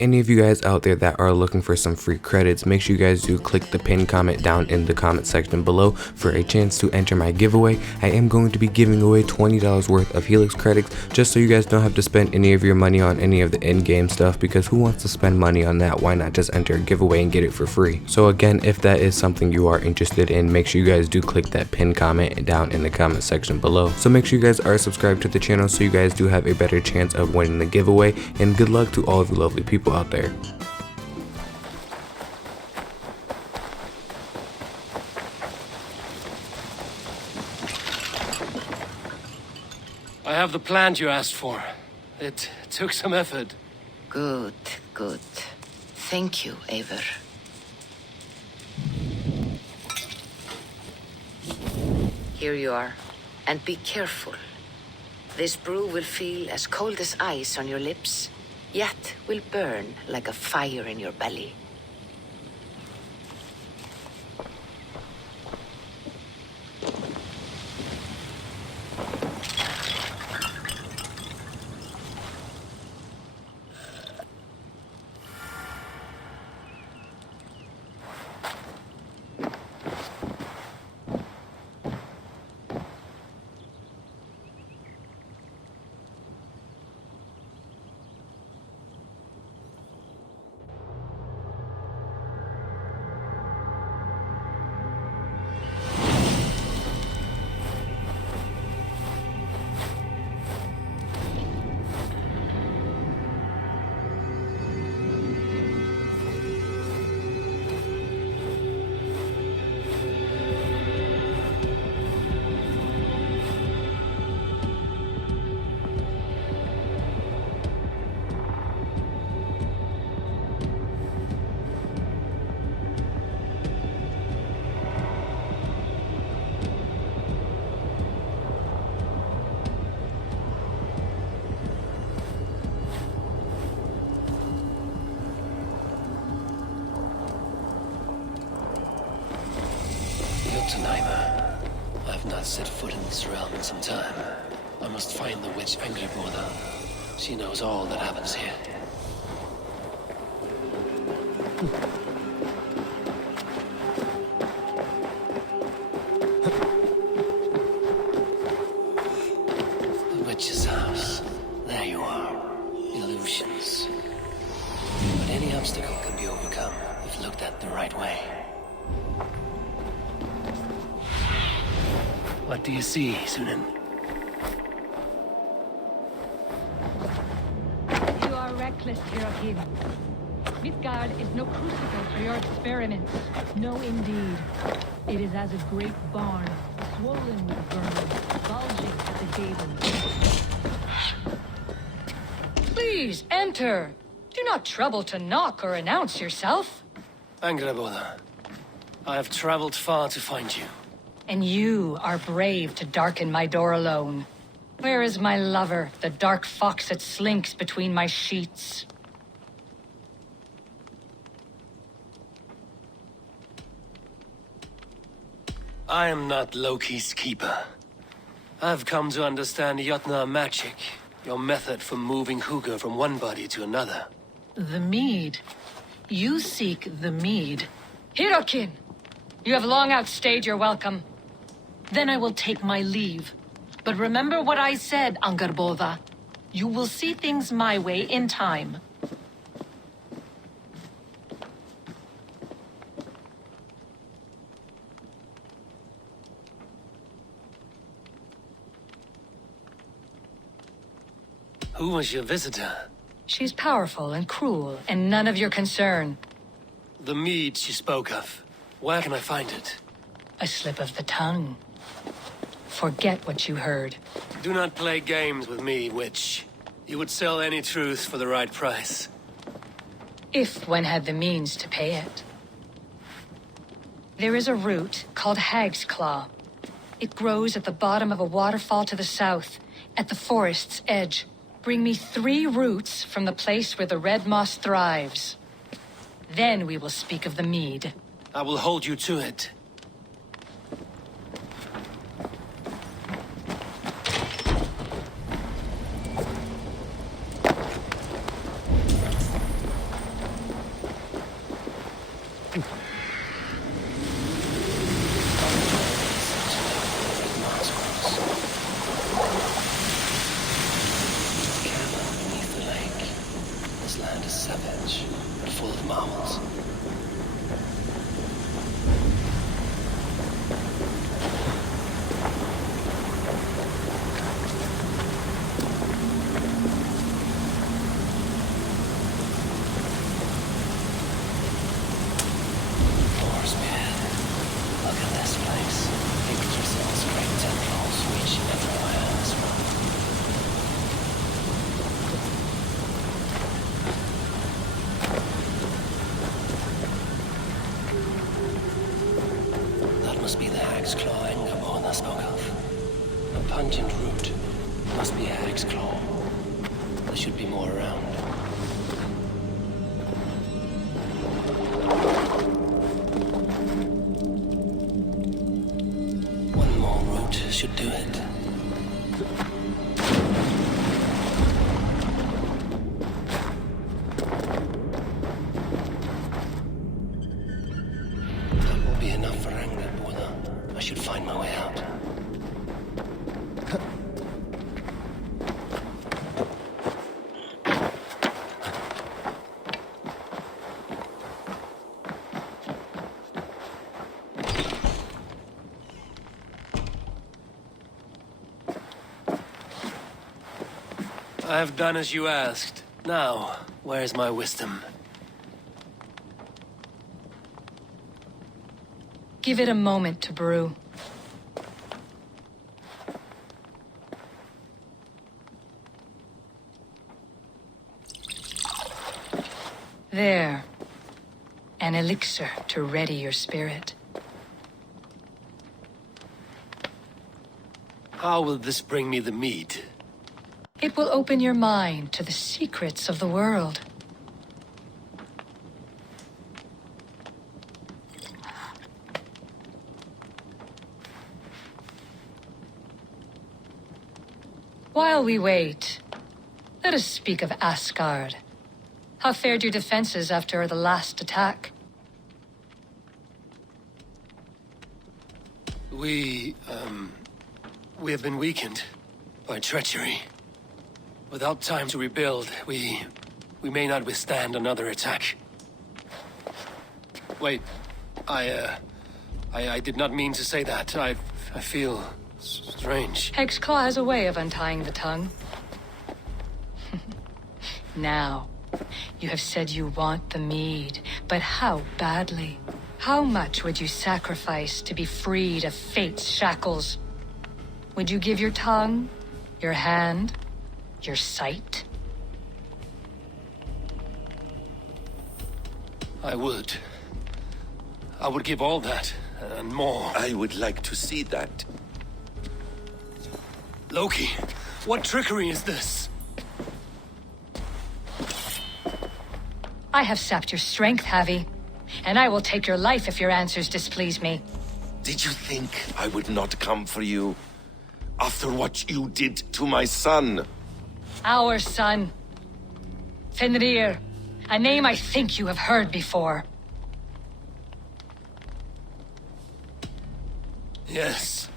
Any of you guys out there that are looking for some free credits, make sure you guys do click the pinned comment down in the comment section below for a chance to enter my giveaway. I am going to be giving away $20 worth of Helix credits, just so you guys don't have to spend any of your money on any of the in-game stuff, because who wants to spend money on that? Why not just enter a giveaway and get it for free? So again, if that is something you are interested in, make sure you guys do click that pinned comment down in the comment section below. So make sure you guys are subscribed to the channel so you guys do have a better chance of winning the giveaway, and good luck to all of you lovely people out there. I have the plant you asked for. It took some effort. Good, good. Thank you, Eivor. Here you are. And be careful. This brew will feel as cold as ice on your lips, yet will burn like a fire in your belly. I have not set foot in this realm in some time. I must find the witch Angerboda. She knows all that happens here. The witch's house. There you are. Illusions. But any obstacle can be overcome if looked at the right way. What do you see, Sunan? You are reckless, Hirokin. Midgard is no crucible for your experiments. No, indeed. It is as a great barn, swollen with vermin, bulging at the gables. Please, enter. Do not trouble to knock or announce yourself. Angerboda, I have traveled far to find you. And you are brave to darken my door alone. Where is my lover, the dark fox that slinks between my sheets? I am not Loki's keeper. I've come to understand Jotnar magic, your method for moving Hugr from one body to another. The mead. You seek the mead. Hirokin! You have long outstayed your welcome. Then I will take my leave. But remember what I said, Angerboda. You will see things my way in time. Who was your visitor? She's powerful and cruel, and none of your concern. The mead she spoke of. Where can I find it? A slip of the tongue. Forget what you heard. Do not play games with me, witch. You would sell any truth for the right price. If one had the means to pay it. There is a root called Hag's Claw. It grows at the bottom of a waterfall to the south, at the forest's edge. Bring me 3 roots from the place where the red moss thrives. Then we will speak of the mead. I will hold you to it. Cabin beneath the lake. This land is savage, but full of marvels. Horseman, look at this place. Yggdrasil's great tendrils reaching everywhere in this world. That must be the hag's claw Engerborn I spoke of. A pungent root. Must be a hag's claw. There should be more around. One more root should do it. That will be enough for Angerborn. I should find my way out. I have done as you asked. Now, where is my wisdom? Give it a moment to brew. There. An elixir to ready your spirit. How will this bring me the mead? It will open your mind to the secrets of the world. While we wait, let us speak of Asgard. How fared your defenses after the last attack? We have been weakened by treachery. Without time to rebuild, we may not withstand another attack. Wait, I did not mean to say that. I feel strange. Hexclaw has a way of untying the tongue. Now, you have said you want the mead, but how badly? How much would you sacrifice to be freed of fate's shackles? Would you give your tongue, your hand, your sight? I would. I would give all that, and more. I would like to see that. Loki, what trickery is this? I have sapped your strength, Havi. And I will take your life if your answers displease me. Did you think I would not come for you? After what you did to my son? Our son. Fenrir. A name I think you have heard before. Yes.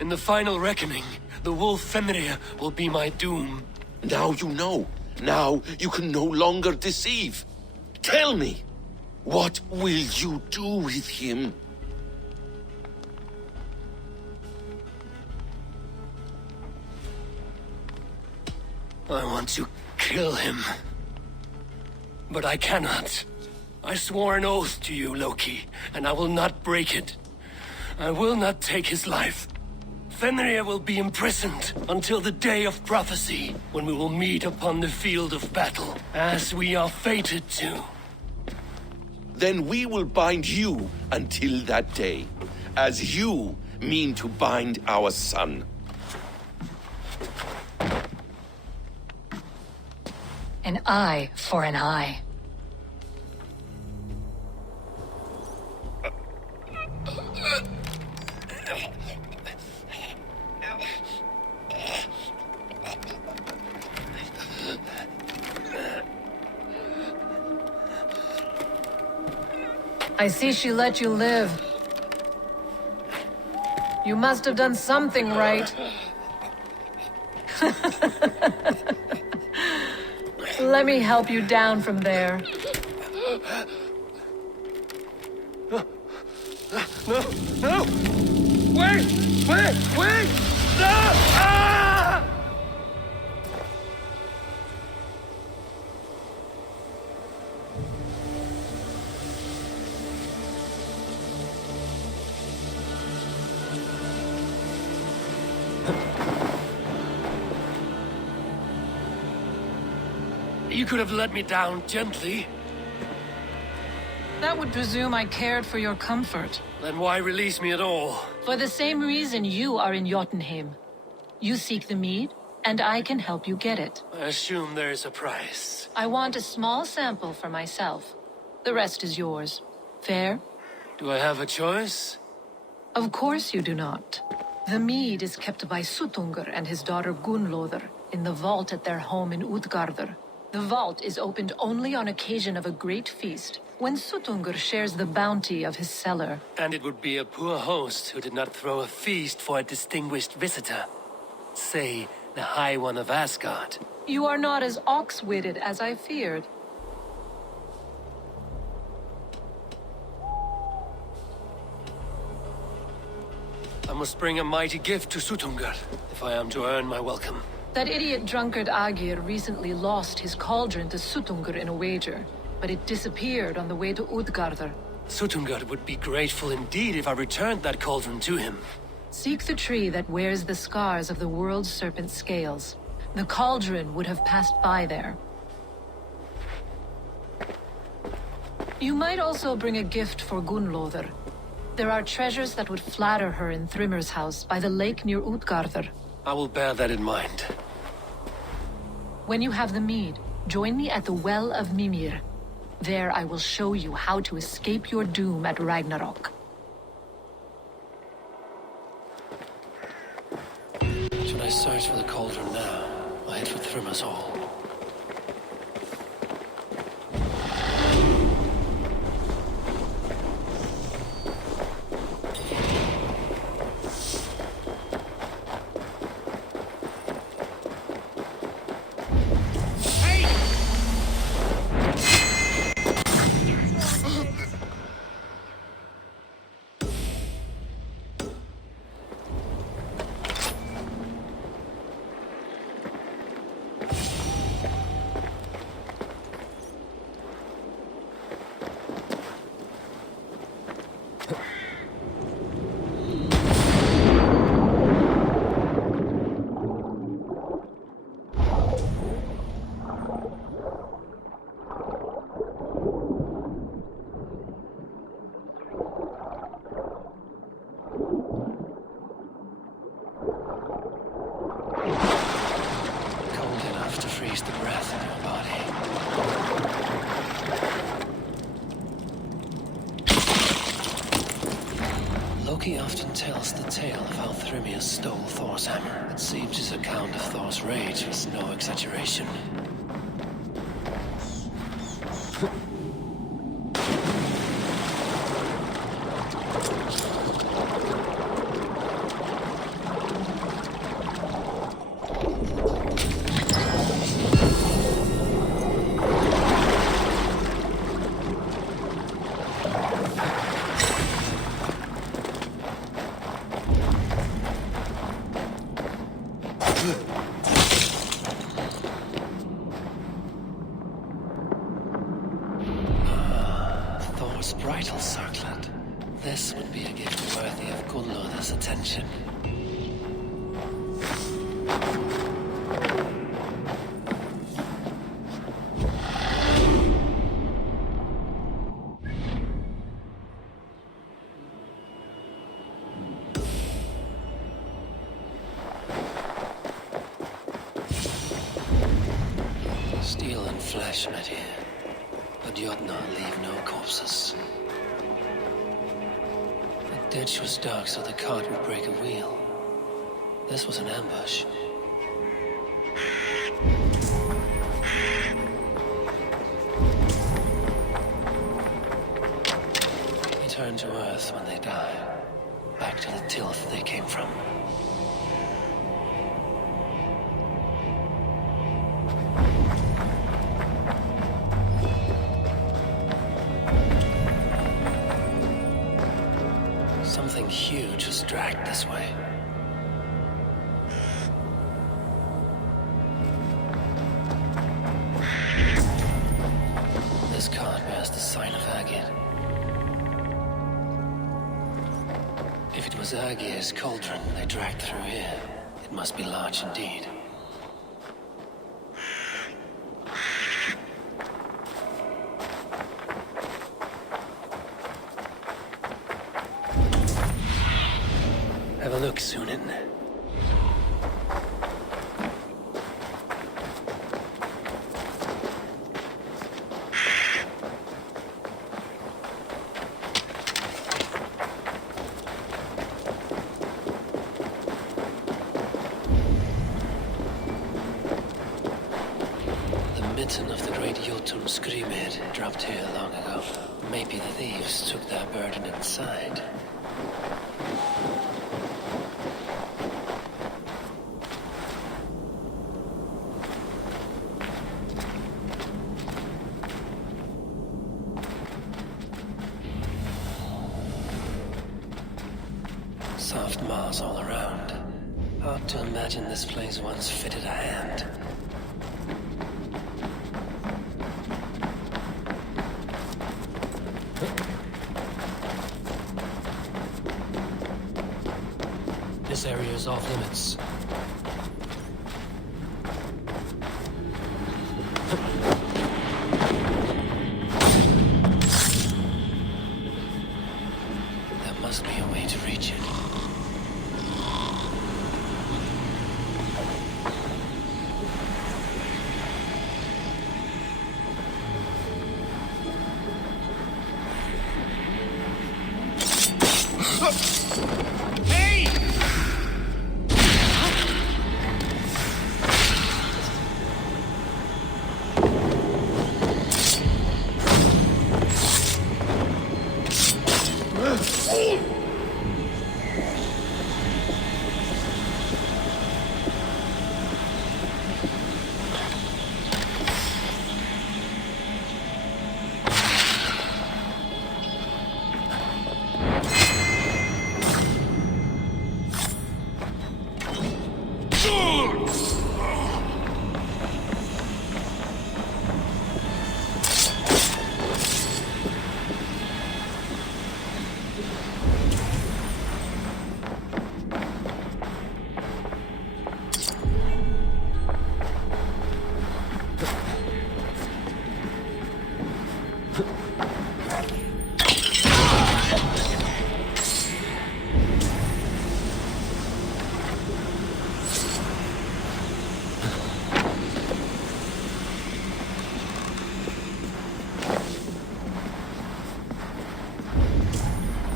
In the final reckoning, the wolf Fenrir will be my doom. Now you know. Now you can no longer deceive. Tell me, what will you do with him? I want to kill him. But I cannot. I swore an oath to you, Loki, and I will not break it. I will not take his life. Fenrir will be imprisoned until the day of prophecy, when we will meet upon the field of battle, as we are fated to. Then we will bind you until that day, as you mean to bind our son. An eye for an eye. I see she let you live. You must have done something right. Let me help you down from there. No! No! Wait! Wait! Wait! No! Ah! You could have let me down gently. That would presume I cared for your comfort. Then why release me at all? For the same reason you are in Jotunheim. You seek the mead, and I can help you get it. I assume there is a price. I want a small sample for myself. The rest is yours. Fair? Do I have a choice? Of course you do not. The mead is kept by Suttungr and his daughter Gunnlóðr in the vault at their home in Utgardr. The vault is opened only on occasion of a great feast, when Suttungr shares the bounty of his cellar. And it would be a poor host who did not throw a feast for a distinguished visitor. Say, the High One of Asgard. You are not as ox-witted as I feared. I must bring a mighty gift to Suttungr, if I am to earn my welcome. That idiot drunkard Agir recently lost his cauldron to Suttungr in a wager, but it disappeared on the way to Utgardr. Suttungr would be grateful indeed if I returned that cauldron to him. Seek the tree that wears the scars of the world's serpent scales. The cauldron would have passed by there. You might also bring a gift for Gunnlóðr. There are treasures that would flatter her in Thrimmer's house by the lake near Utgardr. I will bear that in mind. When you have the mead, join me at the Well of Mimir. There I will show you how to escape your doom at Ragnarok. Should I search for the cauldron now, or head for Thrimmer's hall? Loki often tells the tale of how Thrymir stole Thor's hammer. It seems his account of Thor's rage was no exaggeration. Thor's bridal circlet. This would be a gift worthy of Gunnlóðr's attention. Steel and flesh met here, but Jotnar leave no corpses. The ditch was dark so the cart would break a wheel. This was an ambush. return to Earth when they die. Back to the tilth they came from. Something huge was dragged this way. This card bears the sign of Agir. If it was Agir's cauldron they dragged through here, it must be large indeed. Have a look, Sunan. The mitten of the great Jotun Skrimir dropped here long ago. Maybe the thieves took their burden inside. Soft moss all around. Hard to imagine this place once fitted a hand. This area is off limits. There must be a way to reach it.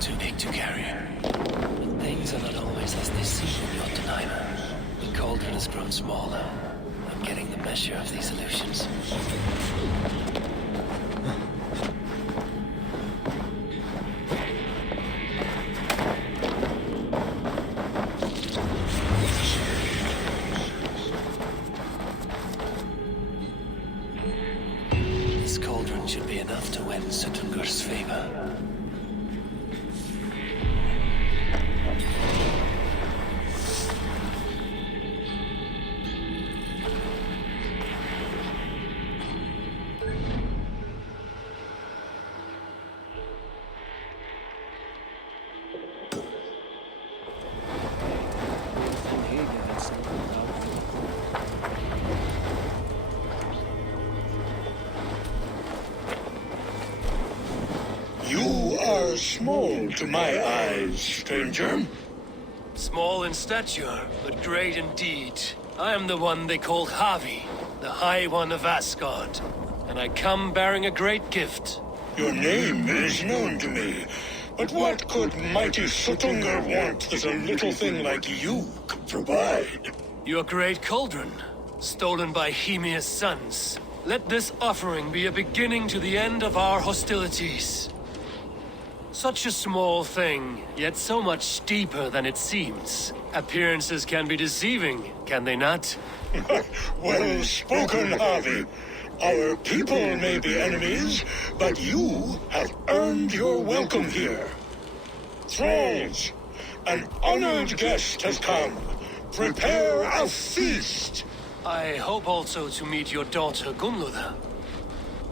Too big to carry. But things are not always as they seem in Jotunheim. The cauldron has grown smaller. I'm getting the measure of these illusions. This cauldron should be enough to win Sutungur's favor. You are small to my eyes, stranger. Small in stature, but great in deed. I am the one they call Havi, the High One of Asgard. And I come bearing a great gift. Your name is known to me. But what could mighty Sutungur want that a little thing like you could provide? Your great cauldron, stolen by Hymir's sons. Let this offering be a beginning to the end of our hostilities. Such a small thing, yet so much deeper than it seems. Appearances can be deceiving, can they not? Well spoken, Harvey. Our people may be enemies, but you have earned your welcome here. Thralls, an honored guest has come. Prepare a feast. I hope also to meet your daughter Gunlotha.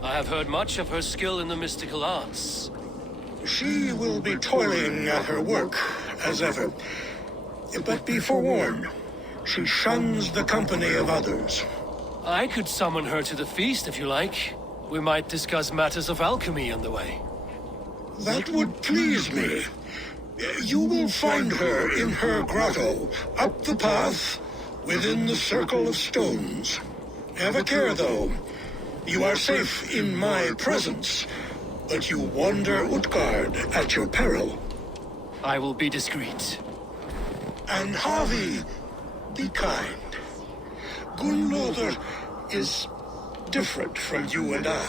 I have heard much of her skill in the mystical arts. She will be toiling at her work, as ever. But be forewarned, she shuns the company of others. I could summon her to the feast if you like. We might discuss matters of alchemy on the way. That would please me. You will find her in her grotto, up the path, within the circle of stones. Have a care, though. You are safe in my presence, but you wander Utgard at your peril. I will be discreet. And Harvey, be kind. Gunlother is different from you and I.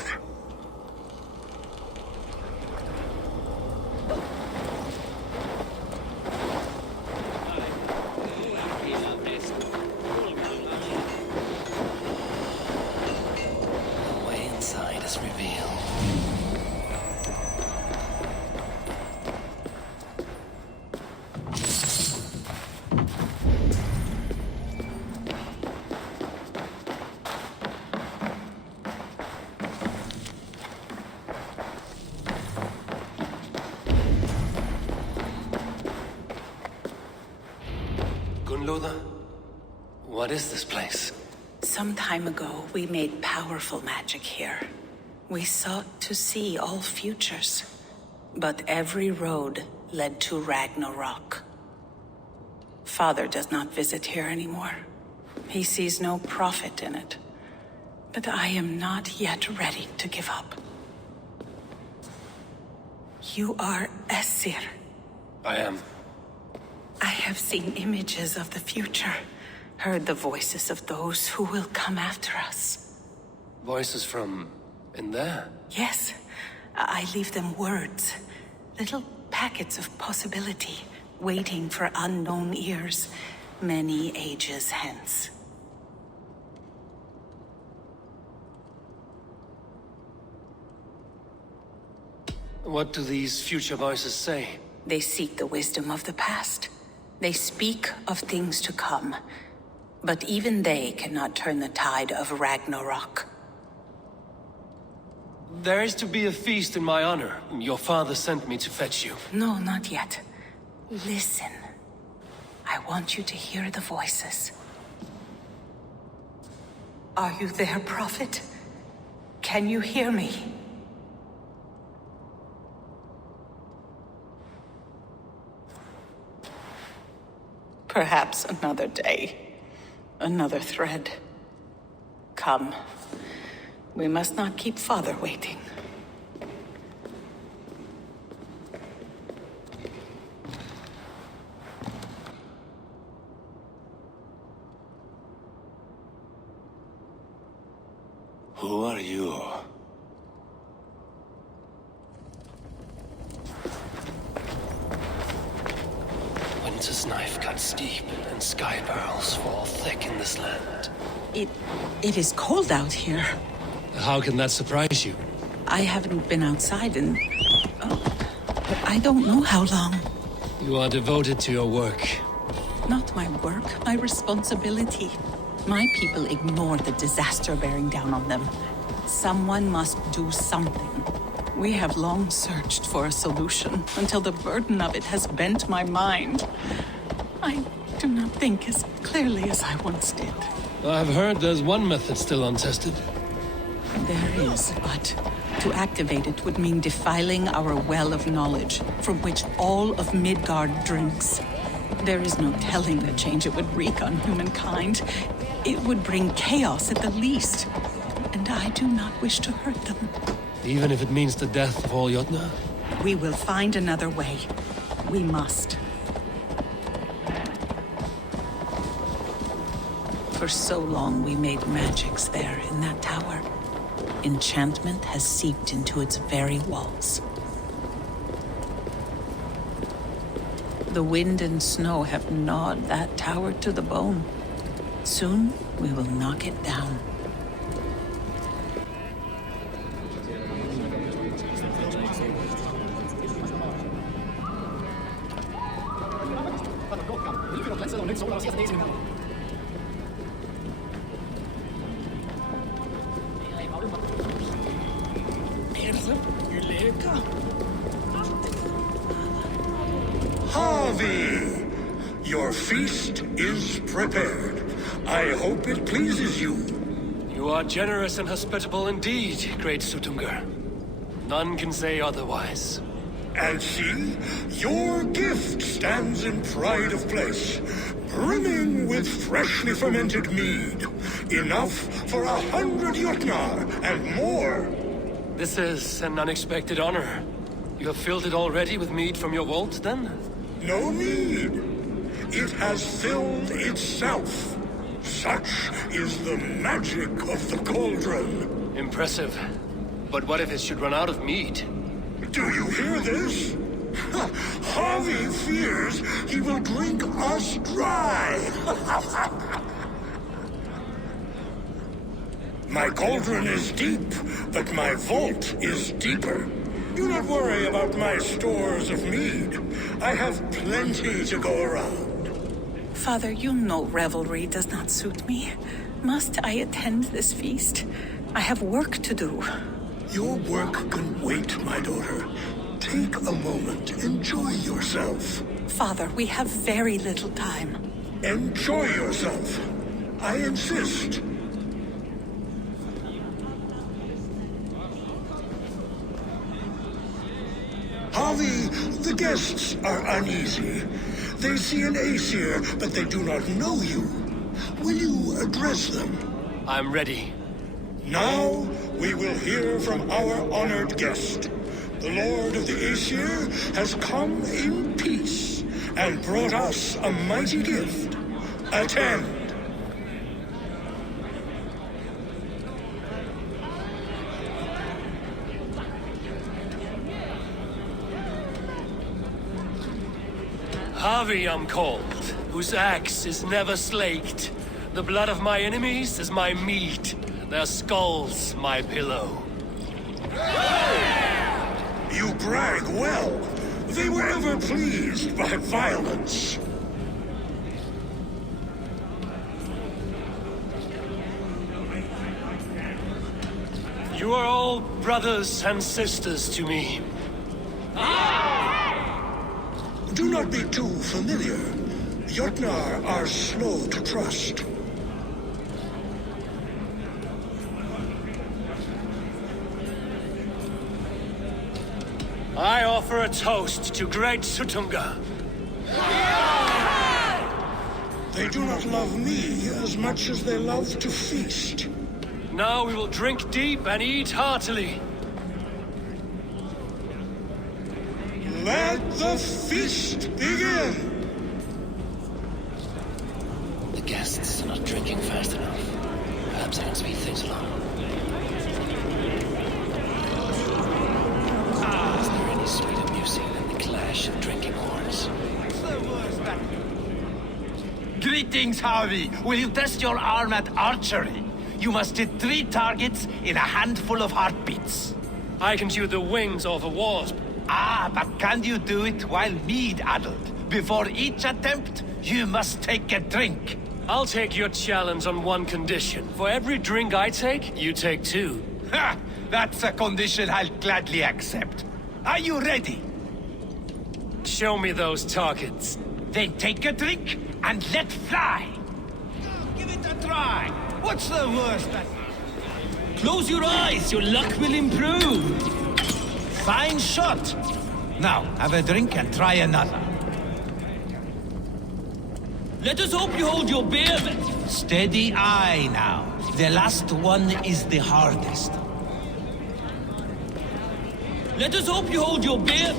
The way inside is revealed. Gunlotha, what is this place? Some time ago, we made powerful magic here. We sought to see all futures, but every road led to Ragnarok. Father does not visit here anymore. He sees no profit in it. But I am not yet ready to give up. You are Esir. I am. I have seen images of the future, heard the voices of those who will come after us. Voices from in there? Yes, I leave them words, little packets of possibility, waiting for unknown ears, many ages hence. What do these future voices say? They seek the wisdom of the past. They speak of things to come, but even they cannot turn the tide of Ragnarok. There is to be a feast in my honor. Your father sent me to fetch you. No, not yet. Listen. I want you to hear the voices. Are you there, Prophet? Can you hear me? Perhaps another day. Another thread. Come. We must not keep Father waiting. Who are you? Winter's knife cuts deep, and sky pearls fall thick in this land. It is cold out here. How can that surprise you? I haven't been outside in... I don't know how long. You are devoted to your work. Not my work, my responsibility. My people ignore the disaster bearing down on them. Someone must do something. We have long searched for a solution until the burden of it has bent my mind. I do not think as clearly as I once did. I've heard there's one method still untested. There is, but to activate it would mean defiling our well of knowledge, from which all of Midgard drinks. There is no telling the change it would wreak on humankind. It would bring chaos at the least, and I do not wish to hurt them. Even if it means the death of all Jotnar? We will find another way. We must. For so long we made magics there in that tower. Enchantment has seeped into its very walls. The wind and snow have gnawed that tower to the bone. Soon, we will knock it down. Harvey! Your feast is prepared. I hope it pleases you. You are generous and hospitable indeed, great Sutungar. None can say otherwise. And see, your gift stands in pride of place, brimming with freshly fermented mead. Enough for 100 Jotnar and more. This is an unexpected honor. You have filled it already with mead from your vault, then? No need. It has filled itself. Such is the magic of the cauldron. Impressive. But what if it should run out of mead? Do you hear this? Harvey fears he will drink us dry. My cauldron is deep, but my vault is deeper. Do not worry about my stores of mead. I have plenty to go around. Father, you know revelry does not suit me. Must I attend this feast? I have work to do. Your work can wait, my daughter. Take a moment. Enjoy yourself. Father, we have very little time. Enjoy yourself. I insist. Harvey, the guests are uneasy. They see an Aesir, but they do not know you. Will you address them? I'm ready. Now, we will hear from our honored guest. The Lord of the Aesir has come in peace and brought us a mighty gift. Attend. Harvey I'm called, whose axe is never slaked. The blood of my enemies is my meat, their skulls my pillow. You brag well. They were ever pleased by violence. You are all brothers and sisters to me. Do not be too familiar. Jotnar are slow to trust. I offer a toast to great Sutunga. They do not love me as much as they love to feast. Now we will drink deep and eat heartily. Let the feast begin! The guests are not drinking fast enough. Perhaps I can speed things along. Is there any sweeter music than the clash of drinking horns? Greetings, Harvey. Will you test your arm at archery? You must hit 3 targets in a handful of heartbeats. I can shoot the wings off a wasp. Ah, but can you do it while mead-addled? Before each attempt, you must take a drink. I'll take your challenge on one condition. For every drink I take, you take 2. Ha! That's a condition I'll gladly accept. Are you ready? Show me those targets. Then take a drink and let fly. Give it a try. What's the worst that... Close your eyes, your luck will improve. Fine shot. Now, have a drink and try another. Let us hope you hold your beer then. Steady eye now. The last one is the hardest. Let us hope you hold your beer.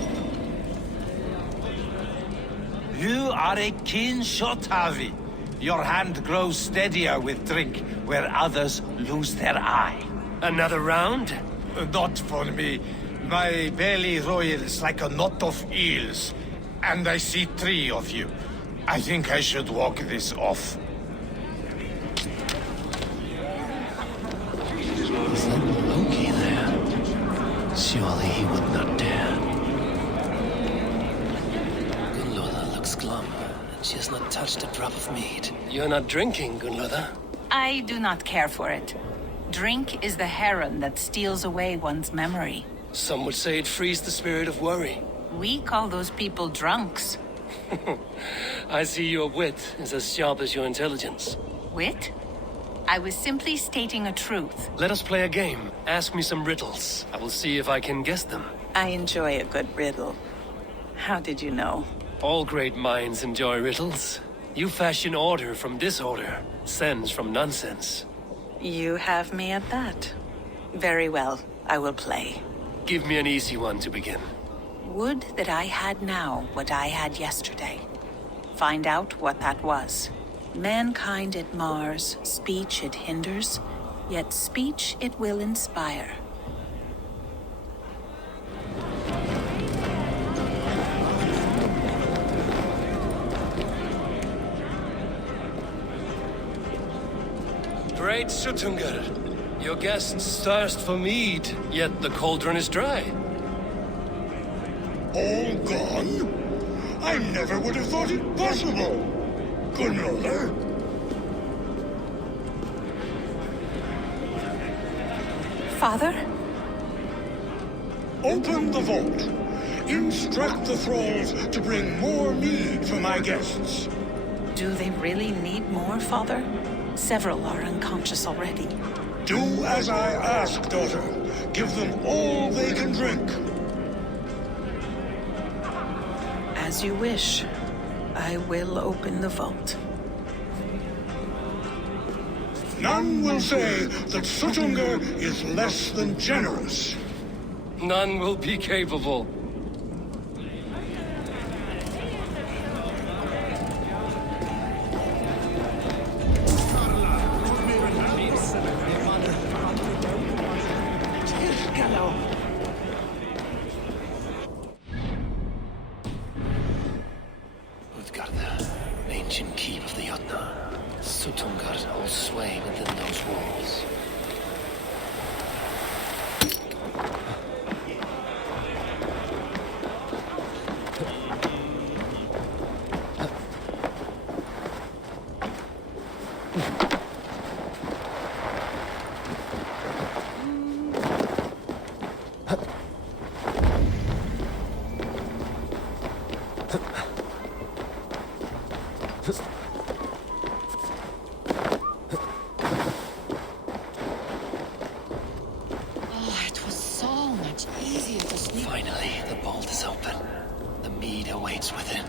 You are a keen shot, Harvey. Your hand grows steadier with drink, where others lose their eye. Another round? Not for me. My belly roils like a knot of eels. And I see 3 of you. I think I should walk this off. Is that Loki there? Surely he would not dare. Gunloda looks glum, and she has not touched a drop of mead. You're not drinking, Gunloda. I do not care for it. Drink is the heron that steals away one's memory. Some would say it frees the spirit of worry. We call those people drunks. I see your wit is as sharp as your intelligence. Wit? I was simply stating a truth. Let us play a game. Ask me some riddles. I will see if I can guess them. I enjoy a good riddle. How did you know? All great minds enjoy riddles. You fashion order from disorder, sense from nonsense. You have me at that. Very well, I will play. Give me an easy one to begin. Would that I had now what I had yesterday. Find out what that was. Mankind it mars, speech it hinders, yet speech it will inspire. Great Sutungar, your guests thirst for mead, yet the cauldron is dry. All gone? I never would have thought it possible. Gunloda? Father? Open the vault. Instruct the thralls to bring more mead for my guests. Do they really need more, Father? Several are unconscious already. Do as I ask, daughter. Give them all they can drink. As you wish. I will open the vault. None will say that Sutungar is less than generous. None will be capable. Utgarda, ancient keep of the Jotnar. Sutungar holds sway within those walls. Oh, it was so much easier to sleep. Finally, the vault is open. The mead awaits within.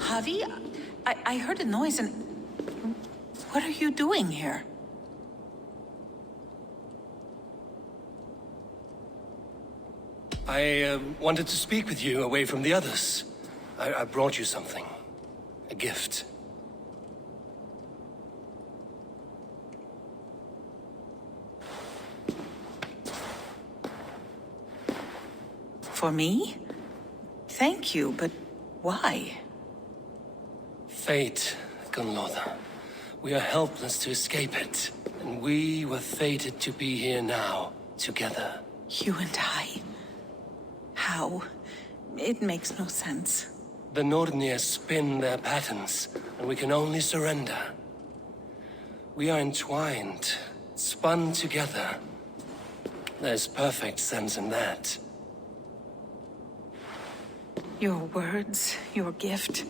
Javi, I heard a noise and... What are you doing here? I wanted to speak with you away from the others. I brought you something. A gift. For me? Thank you, but why? Fate, Gunloda. We are helpless to escape it. And we were fated to be here now, together. You and I? How? It makes no sense. The Nornir spin their patterns, and we can only surrender. We are entwined, spun together. There's perfect sense in that. Your words, your gift,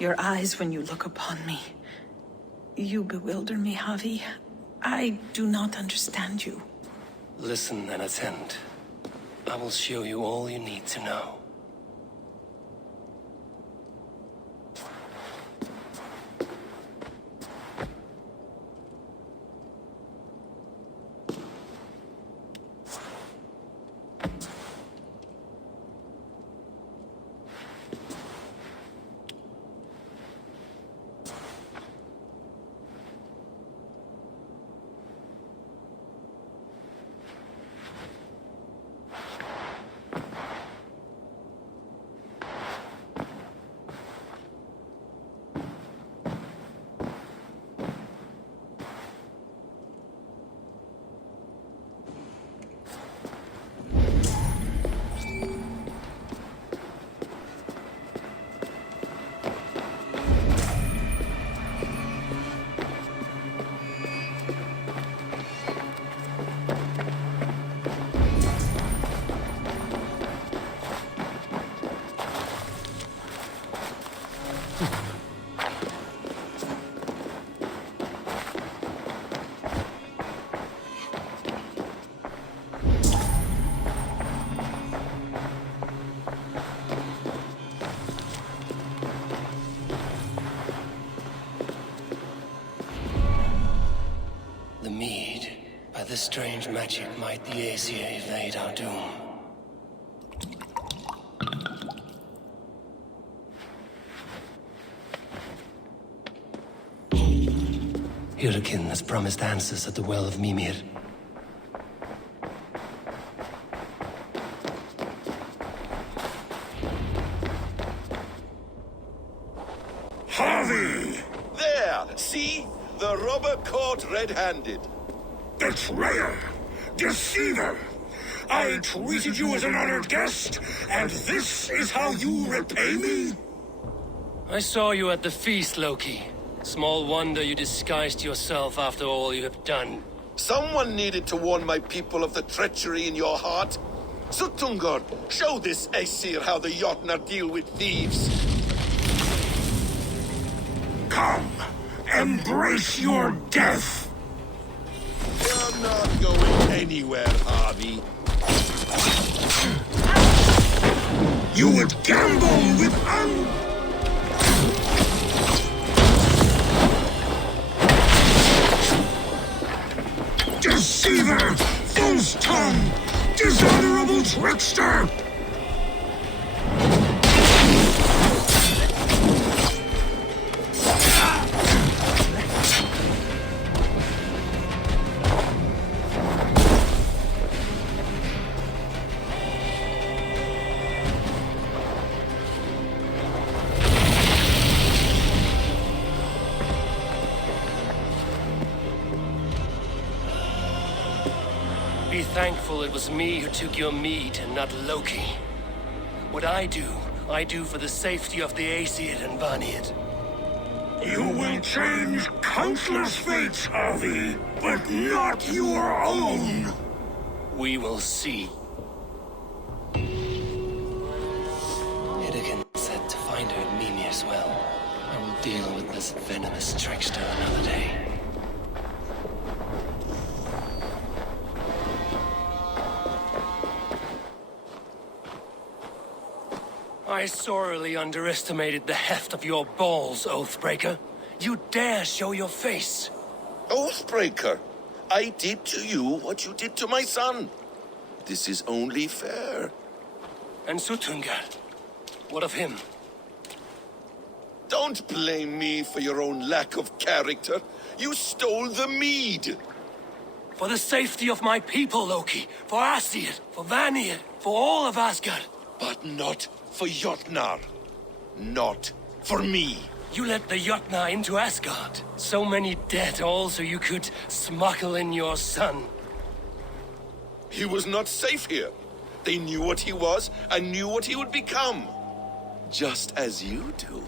your eyes when you look upon me. You bewilder me, Javi. I do not understand you. Listen and attend. I will show you all you need to know. this strange magic might the Aesir evade our doom. Hyrrokin has promised answers at the Well of Mimir. Harvey! There! See? The robber caught red-handed. Betrayer! Deceiver! I treated you as an honored guest, and this is how you repay me? I saw you at the feast, Loki. Small wonder you disguised yourself after all you have done. Someone needed to warn my people of the treachery in your heart. Suttungr, show this Aesir how the Jotnar deal with thieves. Come, embrace your death! You're not going anywhere, Harvey. You would gamble with Deceiver! False tongue! Dishonorable trickster! Be thankful it was me who took your mead and not Loki. What I do for the safety of the Aesir and Vanir. You will change countless fates, Harvey, but not your own! We will see. Hyrrokin said to find her at Mimir's well. I will deal with this venomous trickster another day. I sorely underestimated the heft of your balls, Oathbreaker. You dare show your face! Oathbreaker, I did to you what you did to my son. This is only fair. And Suttungr? What of him? Don't blame me for your own lack of character. You stole the mead. For the safety of my people, Loki. For Aesir, for Vanir, for all of Asgard. But not for Jotnar. Not for me. You let the Jotnar into Asgard. So many dead, all so you could smuggle in your son. He was not safe here. They knew what he was and knew what he would become. Just as you do.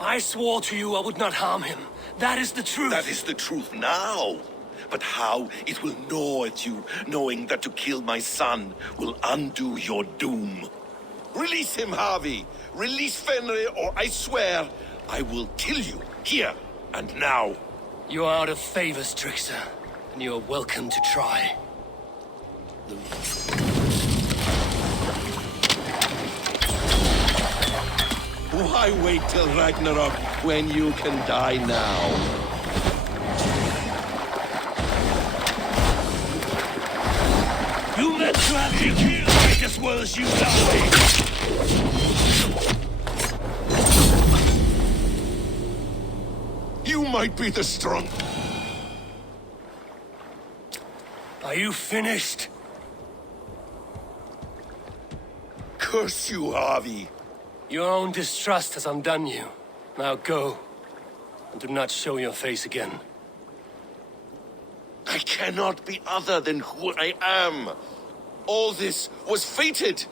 I swore to you I would not harm him. That is the truth. That is the truth now. But how it will gnaw at you, knowing that to kill my son will undo your doom. Release him, Harvey. Release Fenrir, or I swear I will kill you here and now. You are out of favors, trickster, and you are welcome to try. Why wait till Ragnarok when you can die now? You meant to have me killed as well as you die! You might be the strong. Are you finished? Curse you, Harvey. Your own distrust has undone you. Now go, and do not show your face again. I cannot be other than who I am. All this was fated.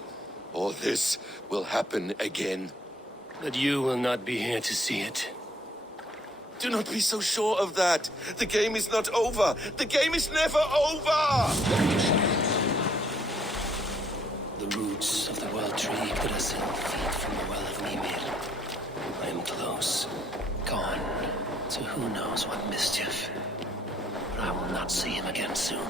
All this will happen again. But you will not be here to see it. Do not be so sure of that. The game is not over. The game is never over! The roots of the world tree Yggdrasil feed from the well of Mimir. I am close, gone to who knows what mischief. But I will not see him again soon.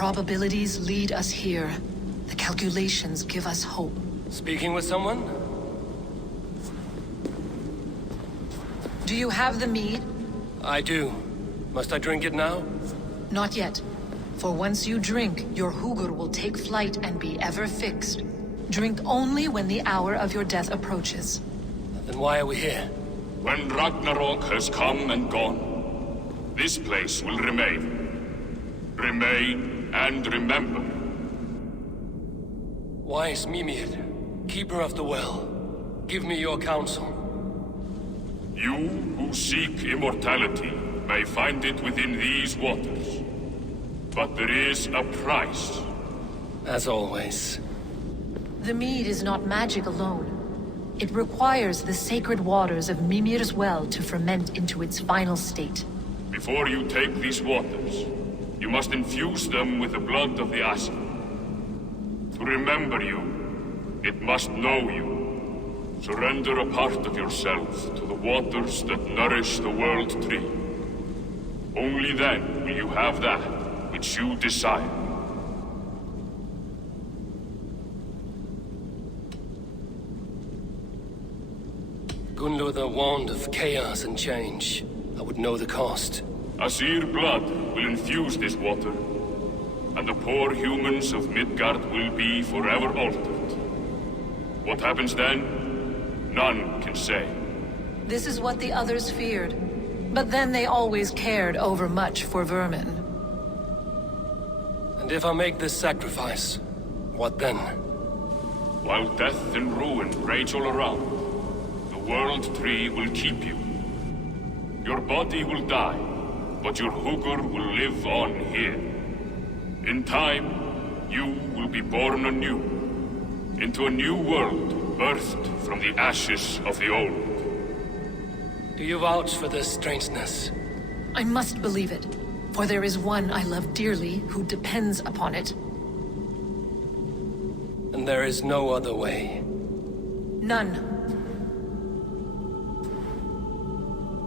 probabilities lead us here. The calculations give us hope. Speaking with someone? Do you have the mead? I do. Must I drink it now? Not yet. For once you drink, your Hugur will take flight and be ever fixed. Drink only when the hour of your death approaches. Then why are we here? When Ragnarok has come and gone, this place will remain. Remain and remember. Wise Mimir, keeper of the well, give me your counsel. You who seek immortality may find it within these waters. But there is a price. As always. The mead is not magic alone. It requires the sacred waters of Mimir's well to ferment into its final state. Before you take these waters, you must infuse them with the blood of the Asa. To remember you, it must know you. Surrender a part of yourself to the waters that nourish the World Tree. Only then will you have that which you desire. Gunlother warned of chaos and change. I would know the cost. Asir blood will infuse this water, and the poor humans of Midgard will be forever altered. What happens then? None can say. This is what the others feared. But then they always cared overmuch for vermin. And if I make this sacrifice, what then? While death and ruin rage all around, the World Tree will keep you. Your body will die, but your Hugur will live on here. In time, you will be born anew, into a new world birthed from the ashes of the old. Do you vouch for this strangeness? I must believe it, for there is one I love dearly who depends upon it. And there is no other way. None.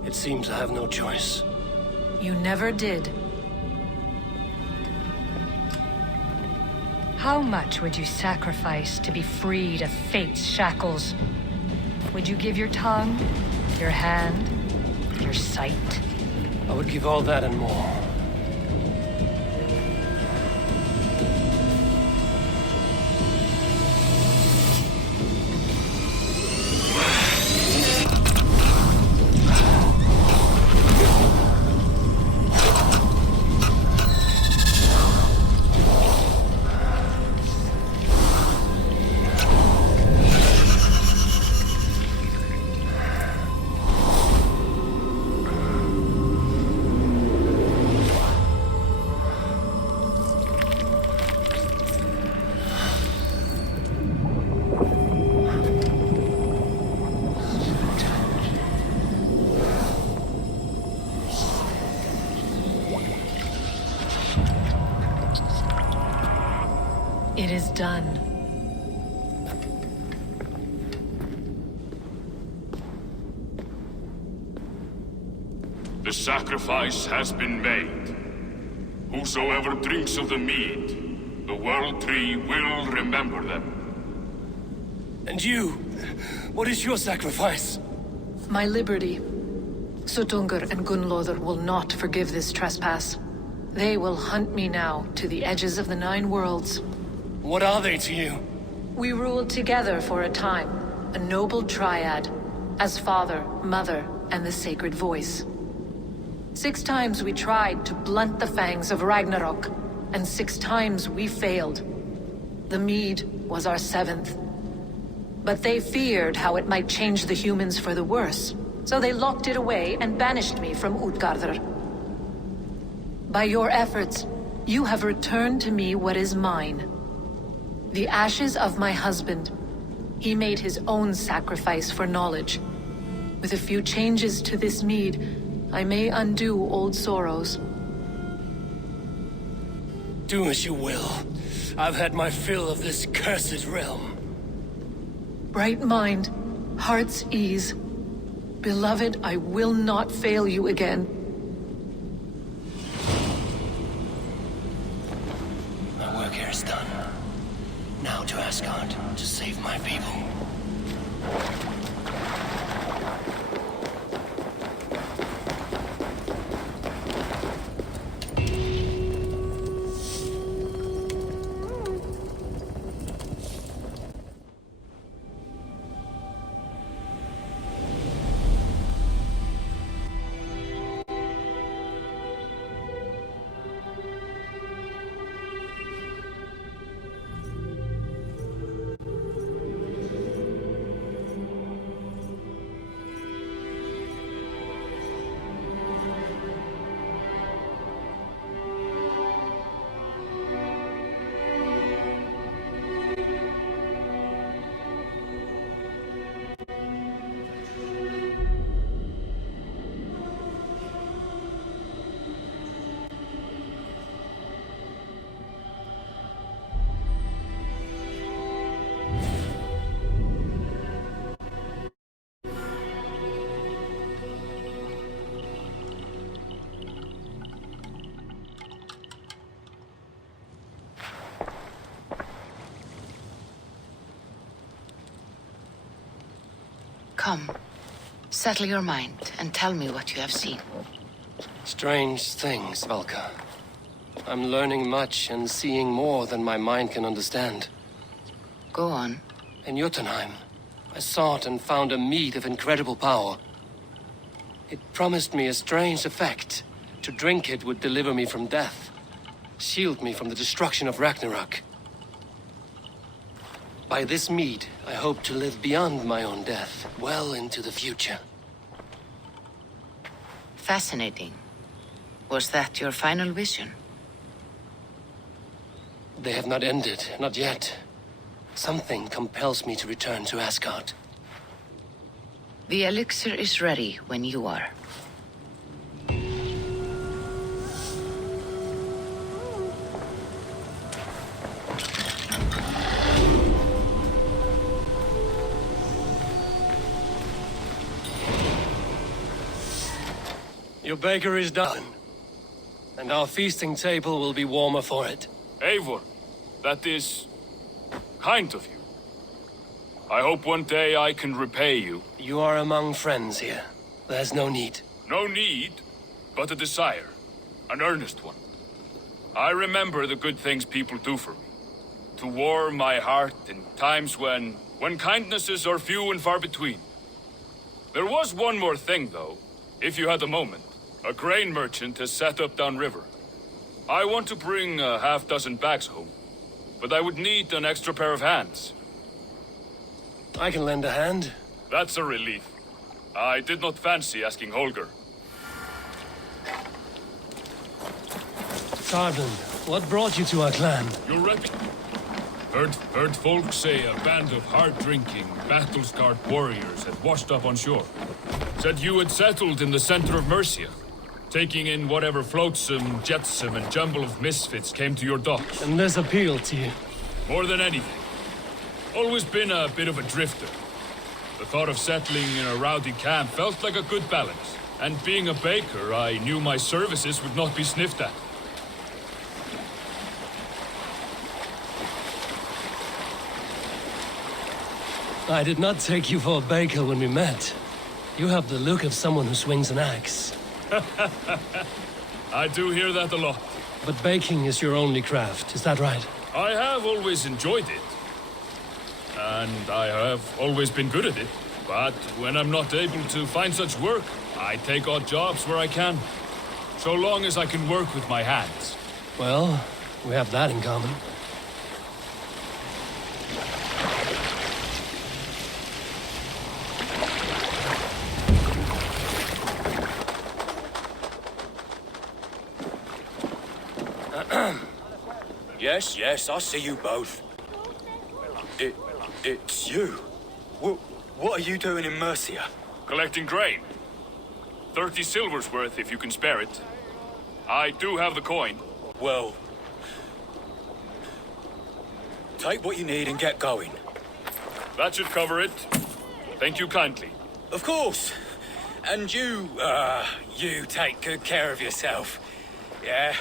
It seems I have no choice. You never did. How much would you sacrifice to be freed of fate's shackles? Would you give your tongue, your hand, your sight? I would give all that and more. It is done. The sacrifice has been made. Whosoever drinks of the mead, the World Tree will remember them. And you? What is your sacrifice? My liberty. Suttungr and Gunlother will not forgive this trespass. They will hunt me now to the edges of the 9 worlds. What are they to you? We ruled together for a time, a noble triad, as father, mother, and the sacred voice. 6 times we tried to blunt the fangs of Ragnarok, and 6 times we failed. The mead was our 7th. But they feared how it might change the humans for the worse, so they locked it away and banished me from Utgardr. By your efforts, you have returned to me what is mine. The ashes of my husband. He made his own sacrifice for knowledge. With a few changes to this mead, I may undo old sorrows. Do as you will. I've had my fill of this cursed realm. Bright mind, heart's ease. Beloved, I will not fail you again. work here is done. Now to Asgard to save my people. Come, settle your mind and tell me what you have seen. Strange things, Valka. I'm learning much and seeing more than my mind can understand. Go on. In Jotunheim, I sought and found a mead of incredible power. It promised me a strange effect. To drink it would deliver me from death, shield me from the destruction of Ragnarok. By this mead, I hope to live beyond my own death, well into the future. Fascinating. Was that your final vision? They have not ended, not yet. Something compels me to return to Asgard. The elixir is ready when you are. Your baker is done, and our feasting table will be warmer for it. Eivor, that is kind of you. I hope one day I can repay you. You are among friends here. There's no need. No need, but a desire. An earnest one. I remember the good things people do for me. To warm my heart in times when kindnesses are few and far between. There was one more thing, though, if you had a moment. A grain merchant has set up downriver. I want to bring a half-dozen bags home, but I would need an extra pair of hands. I can lend a hand. That's a relief. I did not fancy asking Holger. Garden, what brought you to our clan? Your Heard folk say a band of hard-drinking, battle-scarred warriors had washed up on shore. Said you had settled in the center of Mercia, taking in whatever flotsam, jetsam, and jumble of misfits came to your docks. And this appealed to you? More than anything. Always been a bit of a drifter. The thought of settling in a rowdy camp felt like a good balance. And being a baker, I knew my services would not be sniffed at. I did not take you for a baker when we met. You have the look of someone who swings an axe. I do hear that a lot. But baking is your only craft, is that right? I have always enjoyed it. And I have always been good at it. But when I'm not able to find such work, I take odd jobs where I can. So long as I can work with my hands. Well, we have that in common. Yes, I see you both. It's you. What are you doing in Mercia? Collecting grain. 30 silver's worth if you can spare it. I do have the coin. Well, take what you need and get going. That should cover it. Thank you kindly. Of course. And you take good care of yourself. Yeah?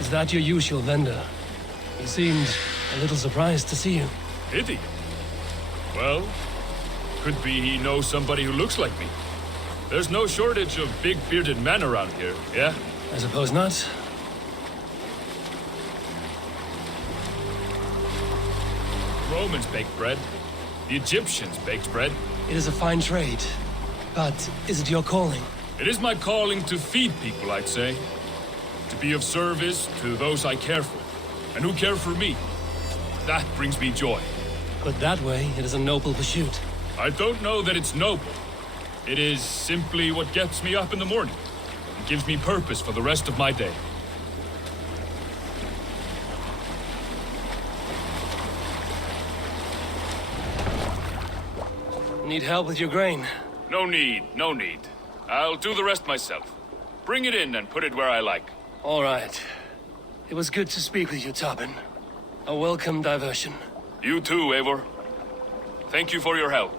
Is that your usual vendor? He seemed a little surprised to see you. Did he? Well, could be he knows somebody who looks like me. There's no shortage of big bearded men around here, yeah? I suppose not. Romans baked bread. The Egyptians baked bread. It is a fine trade. But is it your calling? It is my calling to feed people, I'd say. To be of service to those I care for, and who care for me. That brings me joy. Put that way, it is a noble pursuit. I don't know that it's noble. It is simply what gets me up in the morning. It gives me purpose for the rest of my day. Need help with your grain? No need, no need. I'll do the rest myself. Bring it in and put it where I like. All right. It was good to speak with you, Tobin. A welcome diversion. You too, Eivor. Thank you for your help.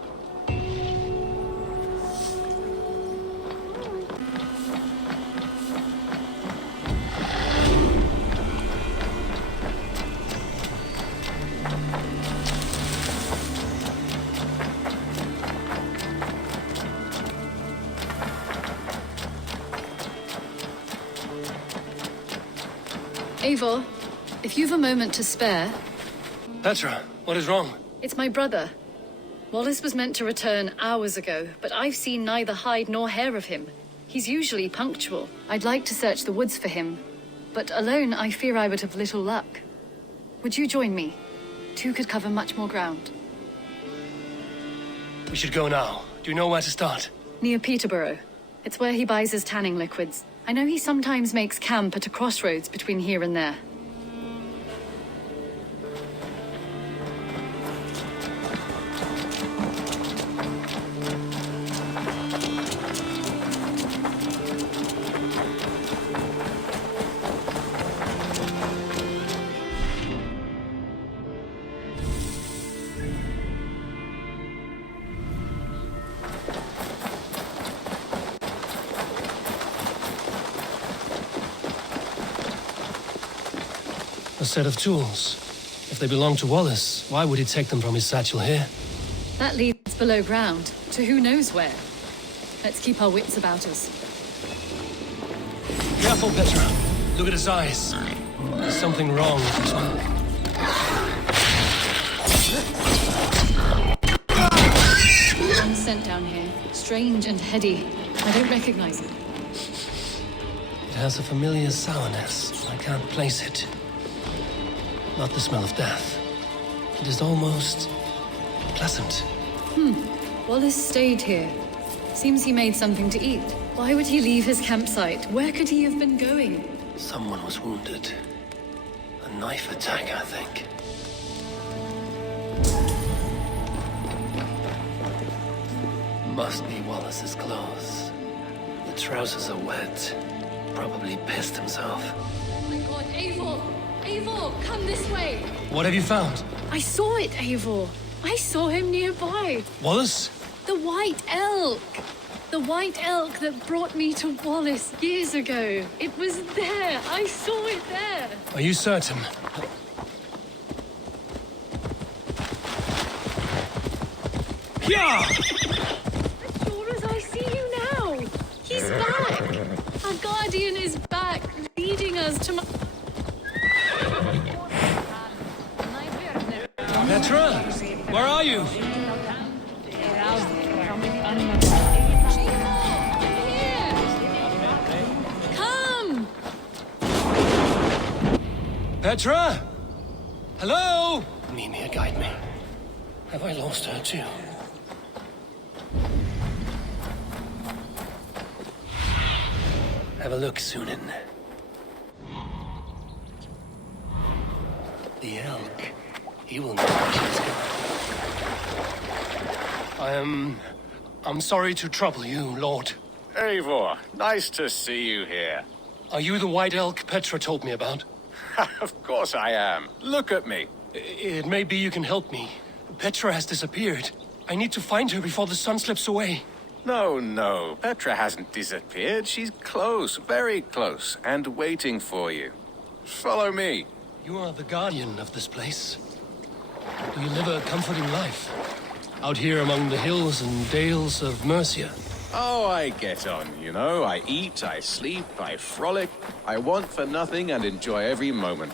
Eivor, if you've a moment to spare... Petra, what is wrong? It's my brother. Wallace was meant to return hours ago, but I've seen neither hide nor hair of him. He's usually punctual. I'd like to search the woods for him, but alone I fear I would have little luck. Would you join me? Two could cover much more ground. We should go now. Do you know where to start? Near Peterborough. It's where he buys his tanning liquids. I know he sometimes makes camp at a crossroads between here and there. A set of tools. If they belong to Wallace, why would he take them from his satchel here? That leads below ground, to who knows where. Let's keep our wits about us. Careful, Petra. Look at his eyes. There's something wrong with this one. Long scent down here. Strange and heady. I don't recognize it. It has a familiar sourness. I can't place it. Not the smell of death. It is almost pleasant. Wallace stayed here. Seems he made something to eat. Why would he leave his campsite? Where could he have been going? Someone was wounded. A knife attack, I think. Must be Wallace's clothes. The trousers are wet. Probably pissed himself. Oh my god, Eivor! Eivor, come this way! What have you found? I saw it, Eivor. I saw him nearby. Wallace? The white elk! The white elk that brought me to Wallace years ago. It was there. I saw it there. Are you certain? Yeah! As sure as I see you now. He's back. Our guardian is back, leading us to my... Petra? Where are you? Come! Petra? Hello? Mimir, guide me. Have I lost her too? Have a look, Sunan. The elk. He will know where she's going. I'm sorry to trouble you, Lord. Eivor, nice to see you here. Are you the white elk Petra told me about? Of course I am. Look at me. It may be you can help me. Petra has disappeared. I need to find her before the sun slips away. No. Petra hasn't disappeared. She's close, very close, and waiting for you. Follow me. You are the guardian of this place. Do you live a comforting life? Out here among the hills and dales of Mercia? Oh, I get on, you know. I eat, I sleep, I frolic. I want for nothing and enjoy every moment.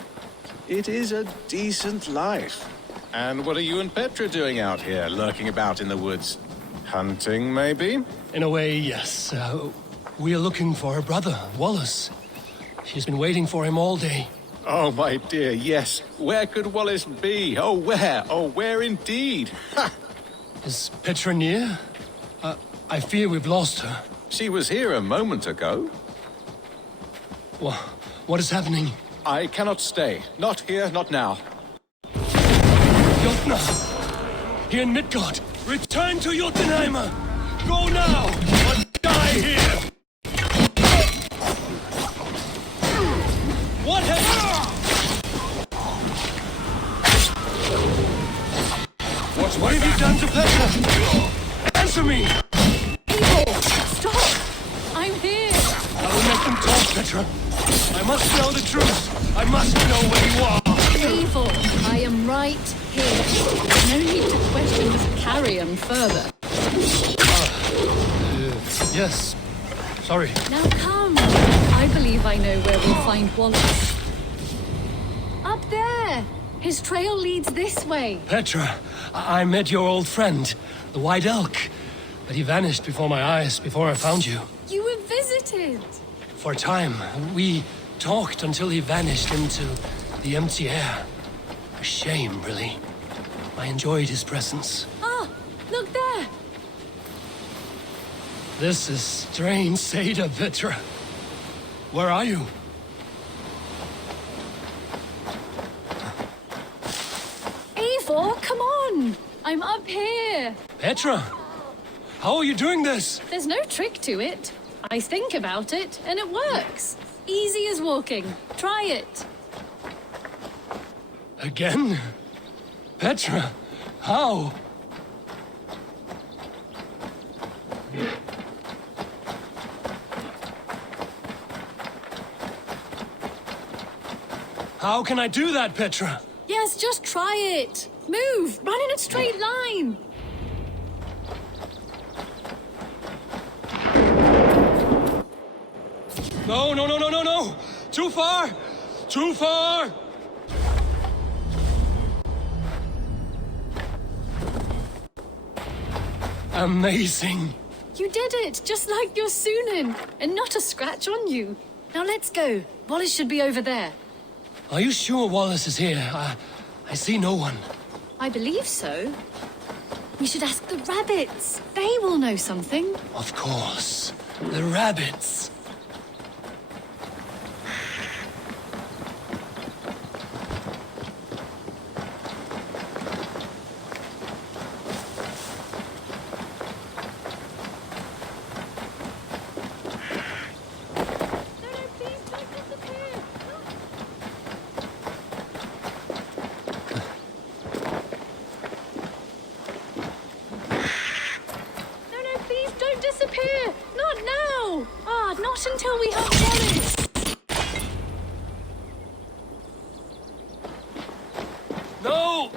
It is a decent life. And what are you and Petra doing out here, lurking about in the woods? Hunting, maybe? In a way, yes. We are looking for her brother, Wallace. She's been waiting for him all day. Oh, my dear, yes. Where could Wallace be? Oh, where? Oh, where indeed? Ha! Is Petra near? I fear we've lost her. She was here a moment ago. What is happening? I cannot stay. Not here, not now. Jotna! Here in Midgard! Return to Jotunheimer! Go now, or die here! What What have you done to Petra? Answer me! Stop! I'm here! I will make them talk, Petra. I must know the truth. I must know where you are. Evil, I am right here. No need to question this carrion further. Yes. Sorry. Now come. I believe I know where we'll find Wallace. Up there! His trail leads this way. Petra, I met your old friend, the White Elk. But he vanished before my eyes, before I found you. You were visited. For a time, we talked until he vanished into the empty air. A shame, really. I enjoyed his presence. Ah, look there! This is strange, Seda, Petra. Where are you? Eivor, come on! I'm up here! Petra! How are you doing this? There's no trick to it. I think about it, and it works. Easy as walking. Try it. Again? Petra, how? How can I do that, Petra? Yes, just try it. Move! Run in a straight line! No! Too far! Too far! Amazing! You did it, just like your Sunan, and not a scratch on you. Now let's go. Wallace should be over there. Are you sure Wallace is here? I see no one. I believe so. We should ask the rabbits. They will know something. Of course. The rabbits. Not until we have Wallace.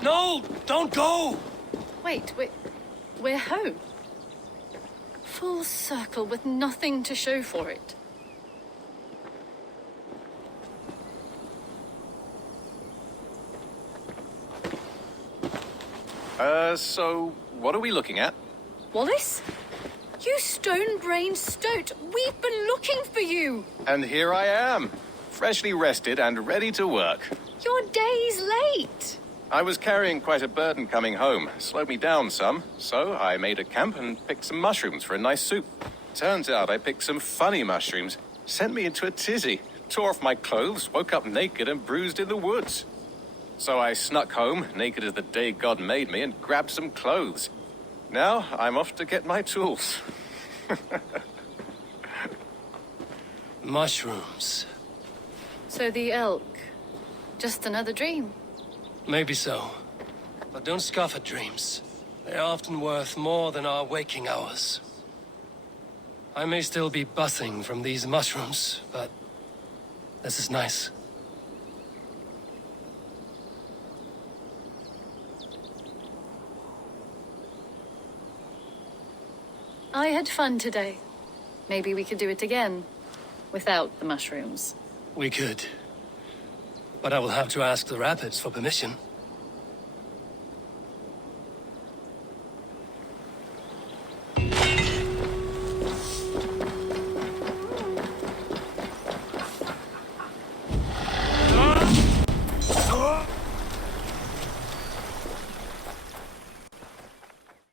No! Don't go! Wait, we're home. Full circle with nothing to show for it. So what are we looking at? Wallace? You stone-brained stoat! We've been looking for you! And here I am, freshly rested and ready to work. You're days late! I was carrying quite a burden coming home. Slowed me down some, so I made a camp and picked some mushrooms for a nice soup. Turns out I picked some funny mushrooms. Sent me into a tizzy. Tore off my clothes, woke up naked and bruised in the woods. So I snuck home, naked as the day God made me, and grabbed some clothes. Now, I'm off to get my tools. Mushrooms. So the elk, just another dream? Maybe so. But don't scoff at dreams. They're often worth more than our waking hours. I may still be buzzing from these mushrooms, but this is nice. I had fun today. Maybe we could do it again, without the mushrooms. We could. But I will have to ask the rapids for permission.